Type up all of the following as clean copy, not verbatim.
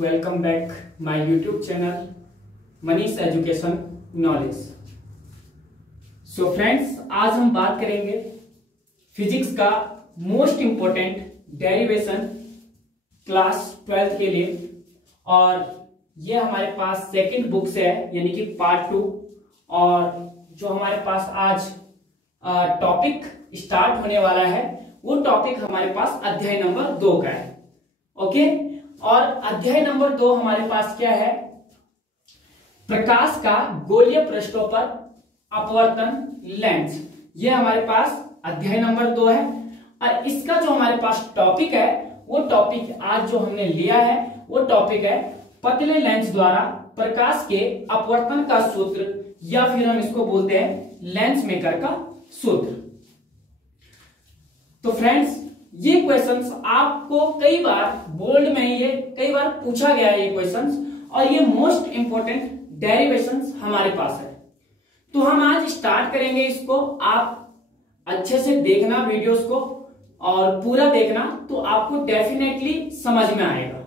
Welcome back my YouTube channel Manish education knowledge. So friends, आज हम बात करेंगे फिजिक्स का most important derivation class 12th के लिए, और ये हमारे पास सेकंड बुक से है, यानी कि पार्ट 2। और जो हमारे पास आज टॉपिक स्टार्ट होने वाला है वो टॉपिक हमारे पास अध्याय नंबर 2 का है। ओके, और अध्याय नंबर 2 हमारे पास क्या है? प्रकाश का गोलीय पृष्ठों पर अपवर्तन लेंस। ये हमारे पास अध्याय नंबर 2 है, और इसका जो हमारे पास टॉपिक है वो टॉपिक आज जो हमने लिया है वो टॉपिक है पतले लेंस द्वारा प्रकाश के अपवर्तन का सूत्र, या फिर हम इसको बोलते हैं लेंस मेकर का सूत्र। तो फ्रेंड्स, ये क्वेश्चंस आपको कई बार बोर्ड में ये कई बार पूछा गया है ये क्वेश्चंस, और ये मोस्ट इंपॉर्टेंट डेरिवेशंस हमारे पास है। तो हम आज स्टार्ट करेंगे इसको। आप अच्छे से देखना वीडियोस को, और पूरा देखना, तो आपको डेफिनेटली समझ में आएगा।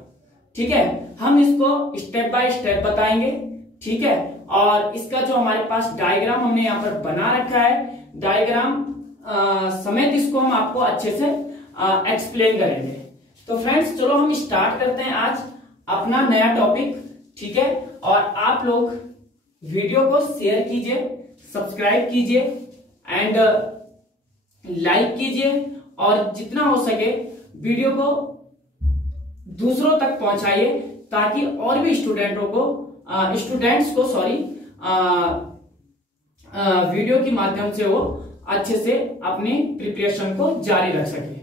ठीक है, हम इसको स्टेप बाय स्टेप बताएंगे। ठीक है, और इसका जो हमारे पास डायग्राम हमने यहाँ पर बना रखा है, डायग्राम समेत इसको हम आपको अच्छे से एक्सप्लेन करेंगे। तो फ्रेंड्स, चलो हम स्टार्ट करते हैं आज अपना नया टॉपिक। ठीक है, और आप लोग वीडियो को शेयर कीजिए, सब्सक्राइब कीजिए एंड लाइक कीजिए, और जितना हो सके वीडियो को दूसरों तक पहुंचाइए, ताकि और भी स्टूडेंट्स को वीडियो के माध्यम से वो अच्छे से अपनी प्रिपरेशन को जारी रख सके।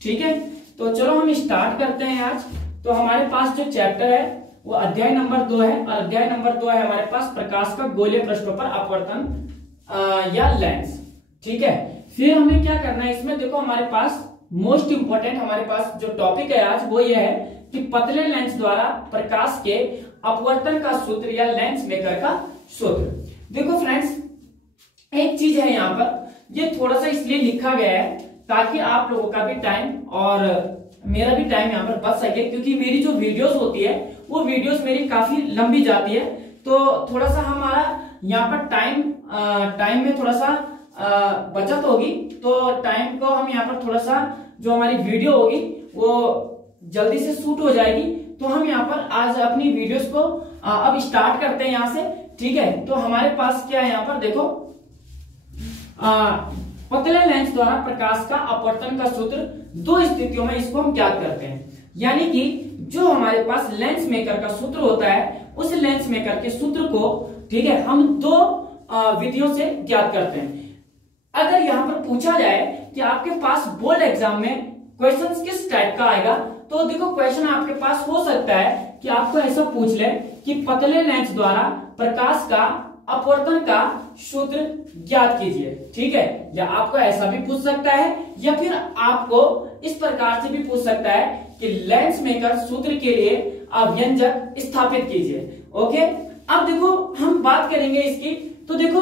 ठीक है, तो चलो हम स्टार्ट करते हैं आज। तो हमारे पास जो चैप्टर है वो अध्याय नंबर 2 है, और अध्याय नंबर 2 है हमारे पास प्रकाश का गोलीय पृष्ठों पर अपवर्तन या लेंस। ठीक है, फिर हमें क्या करना है इसमें? देखो, हमारे पास मोस्ट इंपॉर्टेंट हमारे पास जो टॉपिक है आज वो ये है कि पतले लेंस द्वारा प्रकाश के अपवर्तन का सूत्र या लेंस मेकर का सूत्र। देखो फ्रेंड्स, एक चीज है यहाँ पर, ये थोड़ा सा इसलिए लिखा गया है ताकि आप लोगों का भी टाइम और मेरा भी टाइम यहाँ पर बच सके, क्योंकि मेरी जो वीडियोस होती है वो वीडियोस मेरी काफी लंबी जाती है। तो थोड़ा सा हमारा यहाँ पर टाइम में थोड़ा सा बचत होगी, तो टाइम को हम यहाँ पर थोड़ा सा जो हमारी वीडियो होगी वो जल्दी से शूट हो जाएगी। तो हम यहाँ पर आज अपनी वीडियोस को अब स्टार्ट करते हैं यहाँ से। ठीक है, तो हमारे पास क्या है यहाँ पर? देखो, पतले लेंस द्वारा प्रकाश का अपवर्तन का सूत्र, दो स्थितियों में इसको हम ज्ञात करते हैं। यानी कि जो हमारे पास लेंस मेकर का सूत्र होता है, उस लेंस मेकर के सूत्र को, ठीक है, हम दो विधियों से ज्ञात करते हैं। अगर यहां पर पूछा जाए कि आपके पास बोर्ड एग्जाम में क्वेश्चंस किस टाइप का आएगा, तो देखो, क्वेश्चन आपके पास हो सकता है कि आपको ऐसा पूछ ले कि पतले लेंस द्वारा प्रकाश का अपवर्तन का सूत्र ज्ञात कीजिए। ठीक है, या आपको ऐसा भी पूछ सकता है, या फिर आपको इस प्रकार से भी पूछ सकता है कि लेंस मेकर सूत्र के लिए अव्यंजक स्थापित कीजिए। ओके, अब देखो हम बात करेंगे इसकी। तो देखो,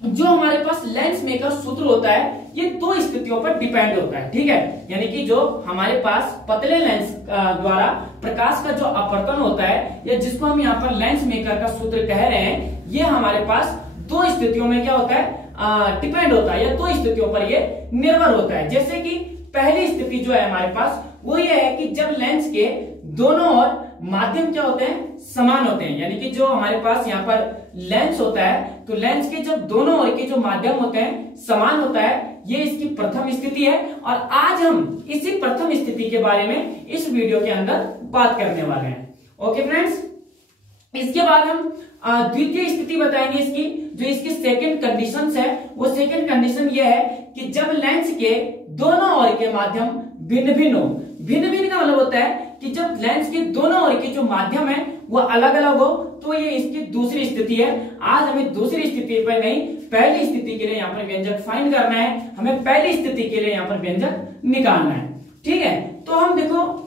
जो हमारे पास लेंस मेकर सूत्र होता है ये दो स्थितियों पर डिपेंड होता है। ठीक है, यानी कि जो हमारे पास पतले लेंस द्वारा प्रकाश का जो अपवर्तन होता है, या जिसको हम यहाँ पर लेंस मेकर का सूत्र कह रहे हैं, ये हमारे पास दो स्थितियों में क्या होता है? डिपेंड होता है, या दो स्थितियों पर ये निर्भर होता है। जैसे कि पहली स्थिति जो है हमारे पास वो ये है कि जब लेंस के दोनों ओर माध्यम क्या होते हैं? समान होते हैं। यानी कि जो हमारे पास यहाँ पर लेंस होता है, तो लेंस के जब दोनों ओर के जो माध्यम होते हैं समान होता है, ये इसकी प्रथम स्थिति है। और आज हम इसी प्रथम स्थिति के बारे में इस वीडियो के अंदर बात करने वाले हैं। ओके फ्रेंड्स, इसके बाद हम द्वितीय स्थिति बताएंगे इसकी। जो इसकी सेकंड कंडीशन है, वो सेकंड कंडीशन ये है कि जब लेंस के दोनों ओर के माध्यम भिन्न भिन्न हो। भिन्न भिन्न का मतलब होता है कि जब लेंस के दोनों ओर के जो माध्यम है वो अलग अलग हो, तो ये इसकी दूसरी स्थिति है। आज हमें दूसरी स्थिति पर नहीं, पहली स्थिति के लिए यहाँ पर व्यंजक फाइंड करना है। हमें पहली स्थिति के लिए यहाँ पर व्यंजक निकालना है। ठीक है, तो हम देखो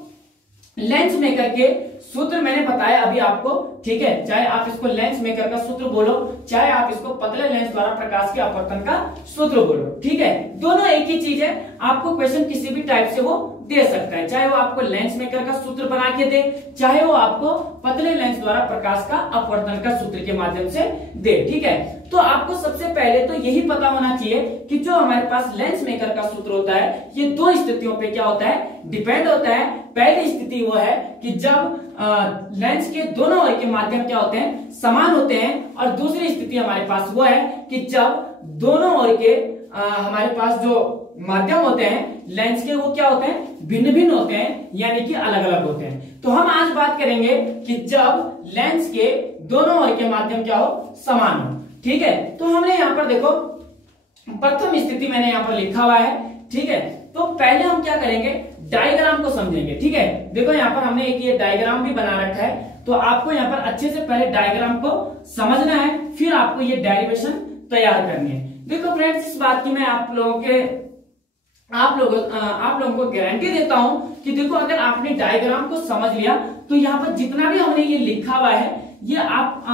लेंस मेकर के सूत्र मैंने बताया अभी आपको। ठीक है, चाहे आप इसको लेंस मेकर का सूत्र बोलो, चाहे आप इसको पतले लेंस द्वारा प्रकाश के अपवर्तन का सूत्र बोलो, ठीक है, दोनों एक ही चीज है। आपको क्वेश्चन किसी भी टाइप से वो दे सकता है, चाहे वो आपको लेंस मेकर का सूत्र बना के दे, चाहे वो आपको पतले लेंस द्वारा प्रकाश का अपवर्तन का सूत्र के माध्यम से दे, ठीक है। तो आपको सबसे पहले तो यही पता होना चाहिए कि जो हमारे पास लेंस मेकर का सूत्र होता है ये दो स्थितियों पे क्या होता है, डिपेंड होता है। पहली स्थिति वो है कि जब लेंस के दोनों ओर के माध्यम क्या होते हैं, समान होते हैं, और दूसरी स्थिति हमारे पास वो है कि जब दोनों ओर के हमारे पास जो माध्यम होते हैं लेंस के वो क्या होते हैं, भिन्न भिन्न होते हैं, यानी कि अलग अलग होते हैं। तो हम आज बात करेंगे कि जब लेंस के दोनों ओर के माध्यम क्या हो, समान हो, ठीक है। तो हमने यहाँ पर देखो प्रथम स्थिति मैंने यहाँ पर लिखा हुआ है, ठीक है। तो पहले हम क्या करेंगे, डायग्राम को समझेंगे, ठीक है। देखो यहाँ पर हमने एक ये डायग्राम भी बना रखा है, तो आपको यहाँ पर अच्छे से पहले डायग्राम को समझना है, फिर आपको ये डेरिवेशन तैयार करनी है। देखो फ्रेंड्स, इस बात की मैं आप लोगों को गारंटी देता हूं कि देखो अगर आपने डायग्राम को समझ लिया तो यहाँ पर जितना भी हमने ये लिखा हुआ है ये आप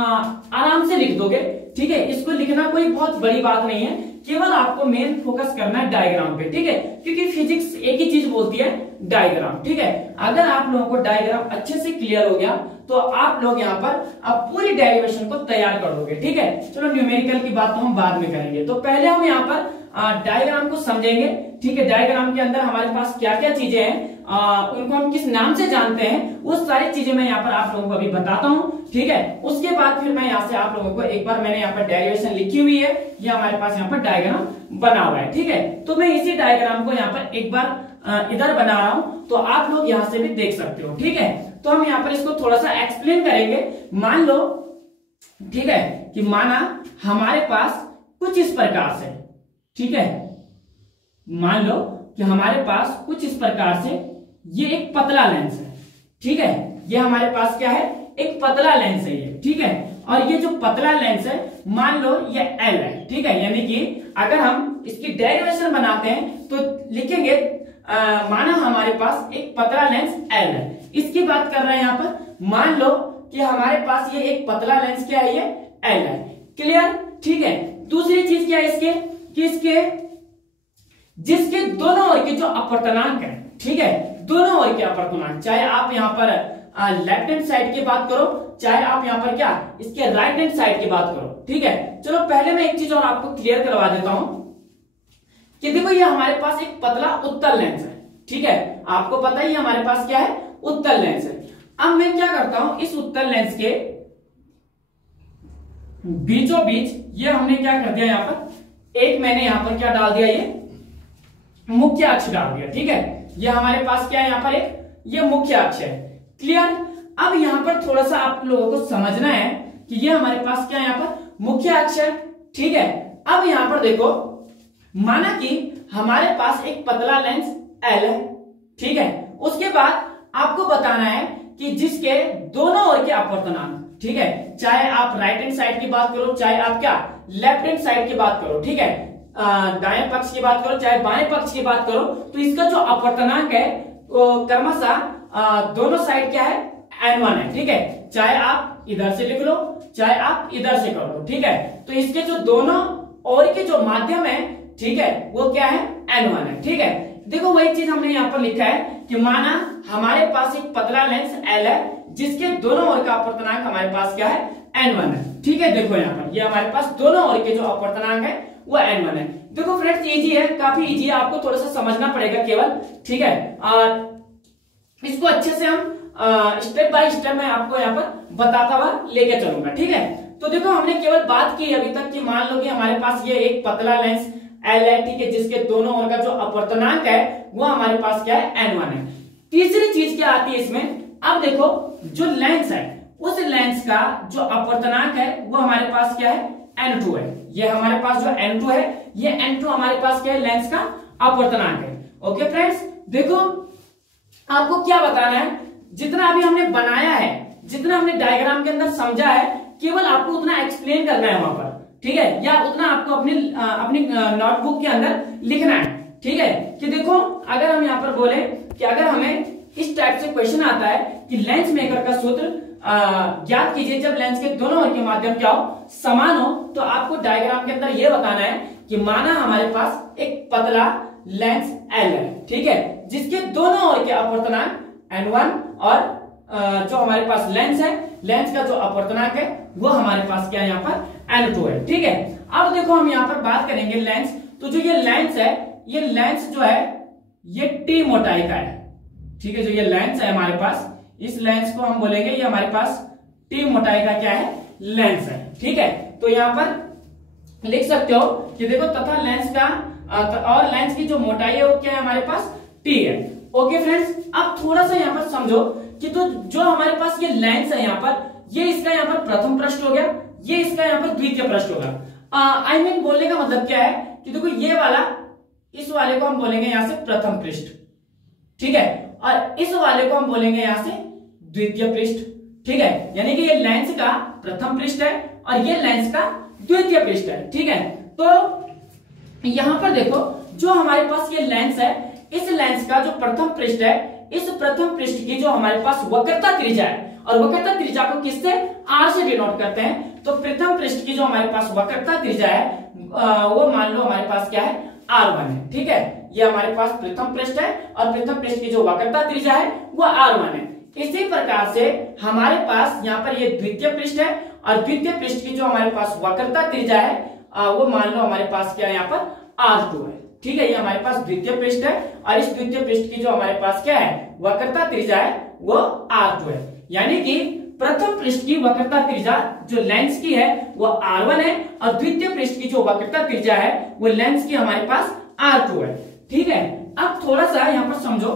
आराम से लिख दोगे, ठीक है। इसको लिखना कोई बहुत बड़ी बात नहीं है, केवल आपको मेन फोकस करना है डायग्राम पे, ठीक है, क्योंकि फिजिक्स एक ही चीज बोलती है, डायग्राम, ठीक है। अगर आप लोगों को डायग्राम अच्छे से क्लियर हो गया तो आप लोग यहाँ पर अब पूरी डेरिवेशन को तैयार कर दोगे, ठीक है। चलो न्यूमेरिकल की बात तो हम बाद में करेंगे, तो पहले हम यहाँ पर डायग्राम को समझेंगे, ठीक है। डायग्राम के अंदर हमारे पास क्या क्या चीजें हैं, उनको हम किस नाम से जानते हैं, वो सारी चीजें मैं यहाँ पर आप लोगों को अभी बताता हूँ, ठीक है। उसके बाद फिर मैं यहाँ से आप लोगों को एक बार मैंने यहाँ पर डेरिवेशन लिखी हुई है, ये हमारे पास यहाँ पर डायग्राम बना हुआ है, ठीक है। तो मैं इसी डायग्राम को यहाँ पर एक बार इधर बना रहा हूं, तो आप लोग यहाँ से भी देख सकते हो, ठीक है। तो हम यहाँ पर इसको थोड़ा सा एक्सप्लेन करेंगे। मान लो, ठीक है, कि माना हमारे पास कुछ इस प्रकार से, ठीक है, मान लो कि हमारे पास कुछ इस प्रकार से ये एक पतला लेंस है, ठीक है। ये हमारे पास क्या है, एक पतला लेंस है ये, ठीक है। और ये जो पतला लेंस है मान लो ये L है, ठीक है, यानी कि अगर हम इसकी डेरिवेशन बनाते हैं तो लिखेंगे माना हमारे पास एक पतला लेंस L है, इसकी बात कर रहे हैं यहाँ पर। मान लो कि हमारे पास ये एक पतला लेंस क्या है, ये L है, क्लियर, ठीक है। दूसरी चीज क्या है इसके, कि इसके जिसके दोनों ओर के जो अपवर्तनांक है, ठीक है, दोनों ओर के अपवर्तनांक, चाहे आप यहाँ पर लेफ्ट हैंड साइड की बात करो, चाहे आप यहाँ पर क्या इसके राइट हैंड साइड की बात करो, ठीक है। चलो पहले मैं एक चीज और आपको क्लियर करवा देता हूं कि देखो ये हमारे पास एक पतला उत्तल लेंस है, ठीक है, आपको पता ही हमारे पास क्या है, उत्तल लेंस है। अब मैं क्या करता हूं, इस उत्तल लेंस के बीचों बीच ये हमने क्या कर दिया, यहाँ पर एक मैंने यहाँ पर क्या डाल दिया, ये मुख्य अक्ष डाल दिया, ठीक है। ये हमारे पास क्या है, यहाँ पर एक ये मुख्य अक्ष है, क्लियर। अब यहाँ पर थोड़ा सा आप लोगों को समझना है कि ये हमारे पास क्या है, यहाँ पर मुख्य अक्ष है, ठीक है। अब यहाँ पर देखो, माना कि हमारे पास एक पतला लेंस L है, ठीक है। उसके बाद आपको बताना है कि जिसके दोनों ओर के अपवर्तनांक, ठीक है, चाहे आप राइट हैंड साइड की बात करो, चाहे आप क्या लेफ्ट हैंड साइड की बात करो, ठीक है, दाएं पक्ष की बात करो, चाहे बाएं पक्ष की बात करो, तो इसका जो अपवर्तनांक है वो क्रमशः दोनों साइड क्या है, N1 है, ठीक है। चाहे आप इधर से लिख लो, चाहे आप इधर से कर लो, ठीक है। तो इसके जो दोनों ओर के जो माध्यम है, ठीक है, वो क्या है, N1 है, ठीक है। देखो वही चीज हमने यहाँ पर लिखा है कि माना हमारे पास एक पतला लेंस L है जिसके दोनों ओर का अपवर्तनांक हमारे पास क्या है, N1 है, ठीक है। देखो यहाँ पर ये हमारे पास दोनों ओर के जो अपवर्तनांक है वो N1 है। देखो फ्रेंड्स इजी है, काफी इजी है, आपको थोड़ा सा समझना पड़ेगा केवल, ठीक है। और इसको अच्छे से हम स्टेप बाय स्टेप मैं आपको यहाँ पर बताता हुआ लेके चलूंगा, ठीक है। तो देखो हमने केवल बात की अभी तक कि मान लो कि हमारे पास ये एक पतला लेंस L है, ठीक है, जिसके दोनों ओर का जो अपवर्तनांक है वो हमारे पास क्या है, N1 है। तीसरी चीज क्या आती है इसमें, अब देखो जो लेंस है उस लेंस का जो अपवर्तनांक है वो हमारे पास क्या है, N2 है। ये हमारे पास जो N2 है, ये N2 हमारे पास क्या है, लेंस का अपवर्तनांक है। ओके फ्रेंड्स, देखो आपको क्या बताना है, जितना अभी हमने बनाया है, जितना हमने डायग्राम के अंदर समझा है, केवल आपको उतना एक्सप्लेन करना है वहां पर, ठीक है, या उतना आपको अपनी नोटबुक के अंदर लिखना है, ठीक है। कि देखो अगर हम यहाँ पर बोले कि अगर हमें इस टाइप से क्वेश्चन आता है कि लेंस मेकर का सूत्र ज्ञात कीजिए जब लेंस के दोनों ओर के माध्यम क्या हो, समान हो। तो आपको डायग्राम के अंदर यह बताना है कि माना हमारे पास एक पतला लेंस L है, ठीक है, जिसके दोनों ओर के अपवर्तनांक N1 और जो हमारे पास लेंस है, लेंस का जो अपवर्तनांक है वो हमारे पास क्या है यहाँ पर N2 है, ठीक है। अब देखो हम यहाँ पर बात करेंगे लेंस, तो जो ये लेंस है, ये लेंस जो है ये T मोटाई का है, ठीक है। जो ये लेंस है हमारे पास, इस लेंस को हम बोलेंगे ये हमारे पास T मोटाई का क्या है, लेंस है, ठीक है। तो यहाँ पर लिख सकते हो कि देखो तथा लेंस का और लेंस की जो मोटाई है वो क्या है हमारे पास, T है। ओके फ्रेंड्स, अब थोड़ा सा यहाँ पर समझो कि तो जो हमारे पास ये लेंस है यहाँ पर, ये इसका यहाँ पर प्रथम पृष्ठ हो गया, ये इसका यहाँ पर द्वितीय पृष्ठ होगा। आई मीन बोलने का मतलब क्या है कि देखो ये वाला, इस वाले को हम बोलेंगे यहाँ से प्रथम पृष्ठ, ठीक है, और इस वाले को हम बोलेंगे यहाँ से द्वितीय पृष्ठ, ठीक है। यानी कि ये लेंस का प्रथम पृष्ठ है और ये लेंस का द्वितीय पृष्ठ है, ठीक है। तो यहां पर देखो जो हमारे पास ये लेंस है, इस लेंस का जो प्रथम पृष्ठ है, इस प्रथम पृष्ठ की जो हमारे पास वक्रता त्रिज्या है, और वक्रता त्रिज्या को किससे, R से डिनोट करते हैं। तो प्रथम पृष्ठ की जो हमारे पास वक्रता त्रिज्या है वो मान लो हमारे पास क्या है, R1 है, ठीक है। ये हमारे पास प्रथम पृष्ठ है और प्रथम पृष्ठ की जो वक्रता त्रिज्या है वो R1 है। इसी प्रकार से हमारे पास यहाँ पर ये द्वितीय पृष्ठ है और द्वितीय पृष्ठ की जो हमारे पास वक्रता त्रिज्या है वो मान लो हमारे पास क्या है, यहाँ पर R2 है, ठीक है। ये हमारे पास द्वितीय पृष्ठ है और इस द्वितीय पृष्ठ की जो हमारे पास क्या है, वक्रता त्रिज्या है वो R2 है। यानी कि प्रथम पृष्ठ की वक्रता त्रिज्या जो लेंस की है वो R1 है और द्वितीय पृष्ठ की जो वक्रता त्रिज्या है वो लेंस की हमारे पास R2 है, ठीक है। अब थोड़ा सा यहाँ पर समझो,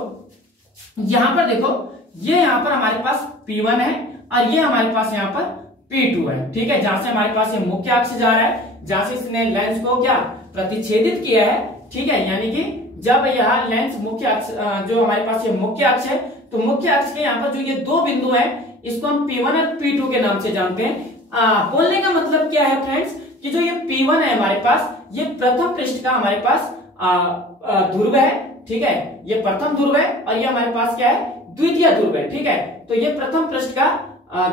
यहाँ पर देखो ये यहाँ पर हमारे पास P1 है और ये हमारे पास यहाँ पर P2 है, ठीक है। जहां से हमारे पास ये मुख्य अक्ष जा रहा है, जहां से इसने लेंस को क्या प्रतिच्छेदित किया है, ठीक है। यानी कि जब यह लेंस मुख्य अक्ष, जो हमारे पास ये मुख्य अक्ष है, तो मुख्य अक्ष के यहाँ पर जो ये दो बिंदु है इसको हम P1 और P2 के नाम से जानते हैं। बोलने का मतलब क्या है फ्रेंड्स कि जो ये P1 है हमारे पास, ये प्रथम पृष्ठ का हमारे पास ध्रुव है, ठीक है। ये प्रथम ध्रुव है और ये हमारे पास क्या है, द्वितीय ध्रुव है, ठीक है। तो ये प्रथम पृष्ठ का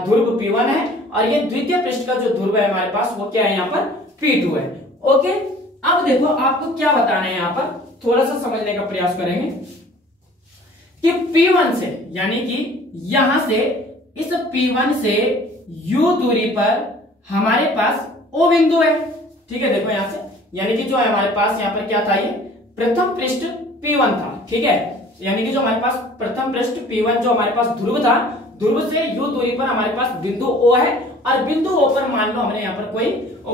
ध्रुव P1 है और ये द्वितीय पृष्ठ का जो ध्रुव है हमारे पास वो क्या है, यहाँ पर P2 है। ओके, अब देखो आपको क्या बताना है, यहाँ पर थोड़ा सा समझने का प्रयास करेंगे कि P1 से, यानी कि यहां से इस P1 से U दूरी पर हमारे पास O बिंदु है, ठीक है। देखो यहां से, यानी कि जो है हमारे पास यहाँ पर क्या था, ये प्रथम पृष्ठ P1 था, ठीक है। यानी कि जो हमारे पास प्रथम पृष्ठ P1 जो हमारे पास ध्रुव था, ध्रुव से U दूरी पर हमारे पास बिंदु O है और बिंदु O पर मान लो हमने यहाँ पर कोई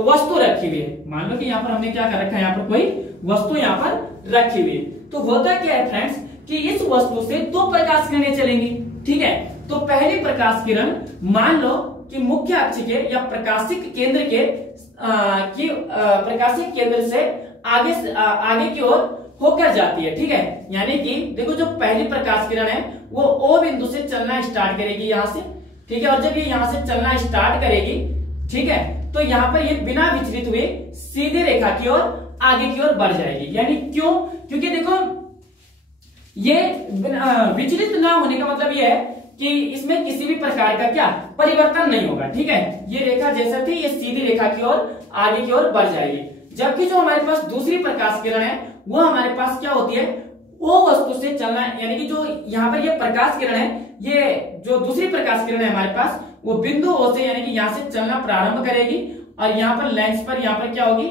वस्तु रखी हुई है। मान लो कि यहाँ पर हमने क्या कर रखा है, यहाँ पर कोई वस्तु यहाँ पर रखी हुई है। तो होता क्या है फ्रेंड्स कि इस वस्तु से दो प्रकाश किरणें चलेंगी, ठीक है। तो पहली प्रकाश किरण मान लो कि मुख्य अक्ष के या प्रकाशिक केंद्र के प्रकाशिक केंद्र से आगे की ओर होकर जाती है, ठीक है। यानी कि देखो जो पहली प्रकाश किरण है वो O बिंदु से चलना स्टार्ट करेगी यहाँ से, ठीक है। और जब ये यहाँ से चलना स्टार्ट करेगी, ठीक है, तो यहाँ पर ये बिना विचलित हुए सीधी रेखा की ओर आगे की ओर बढ़ जाएगी। यानी क्यों, क्योंकि देखो ये विचलित ना होने का मतलब ये है कि इसमें किसी भी प्रकार का क्या परिवर्तन नहीं होगा, ठीक है। ये रेखा जैसे थी ये सीधी रेखा की ओर आगे की ओर बढ़ जाएगी। जबकि जो हमारे पास दूसरी प्रकाश किरण है वो हमारे पास क्या होती है, वो वस्तु से चलना, यानी कि जो यहाँ पर ये प्रकाश किरण है, ये जो दूसरी प्रकाश किरण है हमारे पास वो बिंदु O से, यानी कि यहाँ से चलना प्रारंभ करेगी और यहाँ पर लेंस पर यहाँ पर क्या होगी,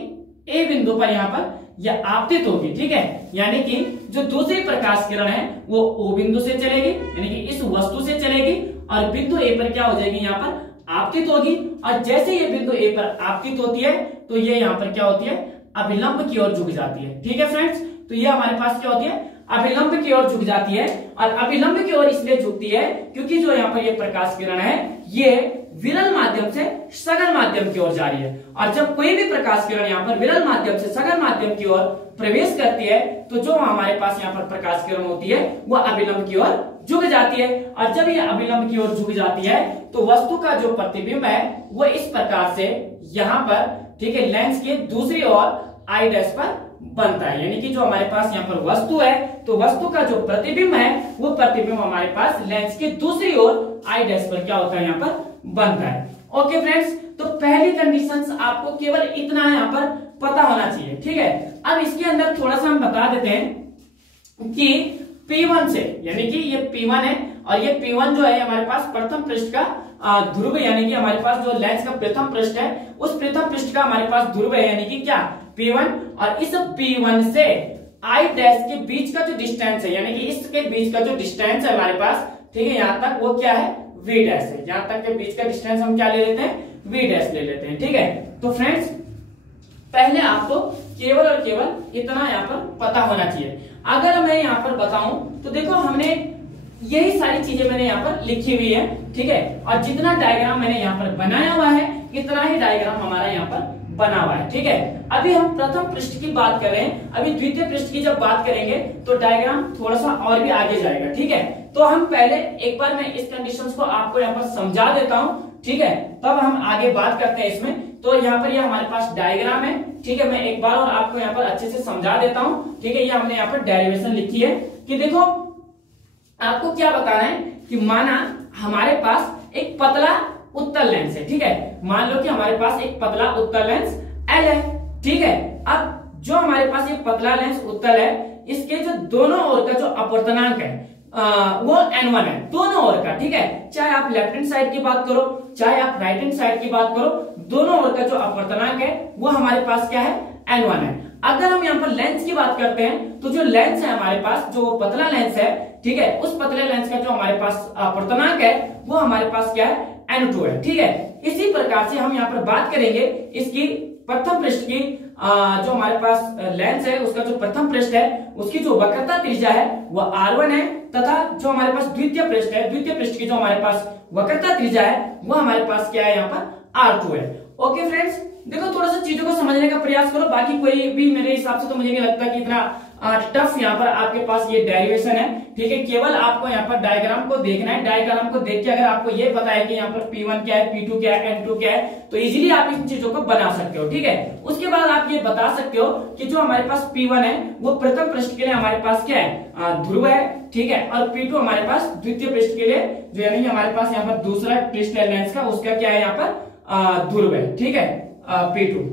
A बिंदु पर यहाँ पर यह आपतित होगी, ठीक है। यानी कि जो दूसरी प्रकाश किरण है वो O बिंदु से चलेगी, यानी कि इस वस्तु से चलेगी और बिंदु A पर क्या हो जाएगी, यहाँ पर आपतित होगी। और जैसे ये बिंदु A पर आपतित होती है तो ये यहाँ पर क्या होती है, अभिलंब की ओर झुक जाती है, ठीक है फ्रेंड्स। तो ये हमारे पास क्या होती है, अभिलंब की ओर झुक जाती है। और अभिलंब की ओर इसलिए झुकती है क्योंकि जो यहाँ पर ये प्रकाश किरण है ये विरल माध्यम से सघन माध्यम की ओर जा रही है। और जब कोई भी प्रकाश किरण यहाँ पर विरल माध्यम से सघन माध्यम की ओर प्रवेश करती है तो जो हमारे पास यहाँ पर प्रकाश किरण होती है वह अभिलंब की ओर झुक जाती है। और जब ये अभिलंब की ओर झुक जाती है तो वस्तु का जो प्रतिबिंब है वो इस प्रकार से यहाँ पर, ठीक है, लेंस के दूसरी ओर I डैश पर बनता है। यानी कि जो हमारे पास यहाँ पर वस्तु है, तो वस्तु का जो प्रतिबिंब है वो प्रतिबिंब हमारे पास लेंस के दूसरी ओर आई डैश पर क्या होता है, यहाँ पर बनता है। ओके फ्रेंड्स, तो पहली कंडीशंस आपको केवल इतना यहाँ पर पता होना चाहिए, ठीक है। अब इसके अंदर थोड़ा सा हम बता देते हैं कि P1 से, यानी कि ये P1 है और ये P1 जो है हमारे पास प्रथम पृष्ठ का ध्रुव, यानी कि हमारे पास जो लेंस का प्रथम पृष्ठ है उस प्रथम पृष्ठ का हमारे पास ध्रुव है, यानी कि क्या P1। और इस P1 से आई डैश के बीच का जो डिस्टेंस है, यानी कि इसके बीच का जो डिस्टेंस है हमारे पास, ठीक है, यहाँ तक वो क्या है, V डैश है। यहाँ तक के बीच का डिस्टेंस हम क्या ले लेते हैं, V डैश ले लेते हैं, ठीक है। तो फ्रेंड्स पहले आपको केवल और केवल इतना यहाँ पर पता होना चाहिए। अगर मैं यहाँ पर बताऊं तो देखो हमने यही सारी चीजें मैंने यहाँ पर लिखी हुई है, ठीक है, और जितना डायग्राम मैंने यहाँ पर बनाया हुआ है इतना ही डायग्राम हमारा यहाँ पर बना हुआ है, ठीक है। अभी हम प्रथम पृष्ठ की बात कर रहे हैं, अभी द्वितीय पृष्ठ की जब बात करेंगे तो डायग्राम थोड़ा सा और भी आगे जाएगा, ठीक है। तो हम पहले एक बार मैं इस कंडीशंस को आपको यहाँ पर समझा देता हूँ, ठीक है, तब हम आगे बात करते हैं इसमें। तो यहाँ पर ये हमारे पास डायग्राम है, ठीक है, मैं एक बार और आपको यहाँ पर अच्छे से समझा देता हूँ, ठीक है। ये हमने यहाँ पर डेरिवेशन लिखी है कि देखो आपको क्या बताना है कि माना हमारे पास एक पतला उत्तल लेंस है, ठीक है, मान लो कि हमारे पास एक पतला उत्तल लेंस L है, ठीक है। अब जो हमारे पास ये पतला लेंस उत्तल है, इसके जो दोनों ओर का जो अपवर्तनांक है वो N1 है, दोनों ओर का, ठीक है। चाहे आप लेफ्ट हैंड साइड की बात करो, चाहे आप राइट हैंड साइड की बात करो, दोनों ओर का जो अपवर्तनांक है वो हमारे पास क्या है, N1 है। अगर हम यहाँ पर लेंस की बात करते हैं तो जो लेंस है हमारे पास, जो पतला लेंस है, ठीक है, उस पतले लेंस का जो हमारे पास अपवर्तनांक है वो हमारे पास क्या है, N2 है, ठीक है। इसी प्रकार से हम यहाँ पर बात करेंगे इसकी प्रथम पृष्ठ की, जो हमारे पास लेंस है उसका जो प्रथम पृष्ठ है उसकी जो वक्रता त्रिज्या है वो R1 है, तथा जो हमारे पास द्वितीय पृष्ठ है, द्वितीय पृष्ठ की जो हमारे पास वक्रता त्रिज्या है वो हमारे पास क्या है, यहाँ पर R2 है। ओके फ्रेंड्स, देखो थोड़ा सा चीजों को समझने का प्रयास करो, बाकी कोई भी मेरे हिसाब से तो मुझे नहीं लगता कि इतना टफ यहाँ पर आपके पास ये डेरिवेशन है, ठीक है। केवल आपको यहाँ पर डायग्राम को देखना है, डायग्राम को देख के अगर आपको ये पता है कि यहाँ पर P1 क्या है, P2 क्या है, N2 क्या है, तो इजीली आप इन चीजों को बना सकते हो, ठीक है। उसके बाद आप ये बता सकते हो कि जो हमारे पास P1 है वो प्रथम पृष्ठ के लिए हमारे पास क्या है, ध्रुव है, ठीक है, और P2 हमारे पास द्वितीय पृष्ठ के लिए, जो यानी हमारे पास यहाँ पर दूसरा पृष्ठ है लेंस का, उसका क्या है, यहाँ पर ध्रुव है, ठीक है, P2।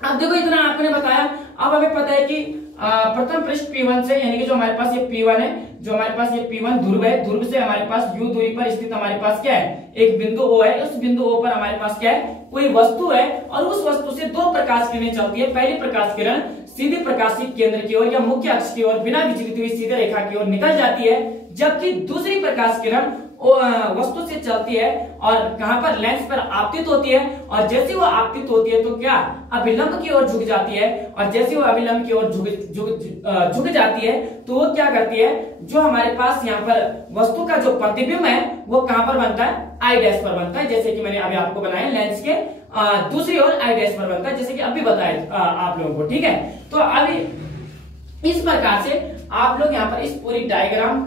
अब देखो इतना आपने बताया, अब हमें पता है कि प्रथम पृष्ठ P1 से, यानी कि जो हमारे पास ये P1 है, जो हमारे पास ये P1 ध्रुव है, ध्रुव से हमारे पास u दूरी पर स्थित हमारे पास क्या है, एक बिंदु O है, उस बिंदु O पर हमारे पास क्या है, कोई वस्तु है, और उस वस्तु से दो प्रकाश किरणें चलती है। पहली प्रकाश किरण सीधे प्रकाशित केंद्र की ओर या मुख्य अक्ष की ओर बिना विचलित हुई सीधे रेखा की ओर निकल जाती है, जबकि दूसरी प्रकाश किरण वस्तु से चलती है और कहां पर, लेंस पर आपतित होती है, और जैसे वो आपतित होती है तो क्या अभिलंब की ओर झुक जाती है, और जैसे वो अभिलंब की ओर झुक जाती है तो वो क्या करती है, जो हमारे पास यहाँ पर वस्तु का जो प्रतिबिंब है वो कहां पर बनता है, आई डैश पर बनता है, जैसे कि मैंने अभी आपको बनाया लेंस के दूसरी ओर आई डैश पर बनता है, जैसे कि अभी बताया आप लोगों को, ठीक है। तो अभी इस प्रकार से आप लोग यहाँ पर इस पूरी डायग्राम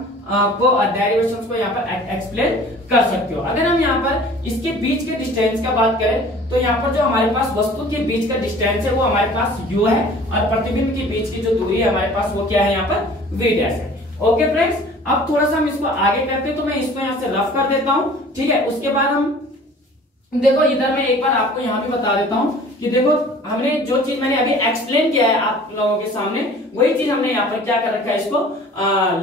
को और डेरिवेशंस को यहाँ पर एक्सप्लेन कर सकते हो। अगर हम यहाँ पर इसके बीच के डिस्टेंस का बात करें तो यहाँ पर जो हमारे पास वस्तु के बीच का डिस्टेंस है वो हमारे पास u है, और प्रतिबिंब के बीच की जो दूरी है हमारे पास वो क्या है, यहाँ पर v डैश है। ओके फ्रेंड्स, अब थोड़ा सा हम इसको आगे करते हैं, तो मैं इसको यहाँ से रफ कर देता हूँ, ठीक है। उसके बाद हम देखो इधर मैं एक बार आपको यहाँ भी बता देता हूँ कि देखो हमने जो चीज मैंने अभी एक्सप्लेन किया है आप लोगों के सामने, वही चीज हमने यहाँ पर क्या कर रखा है, इसको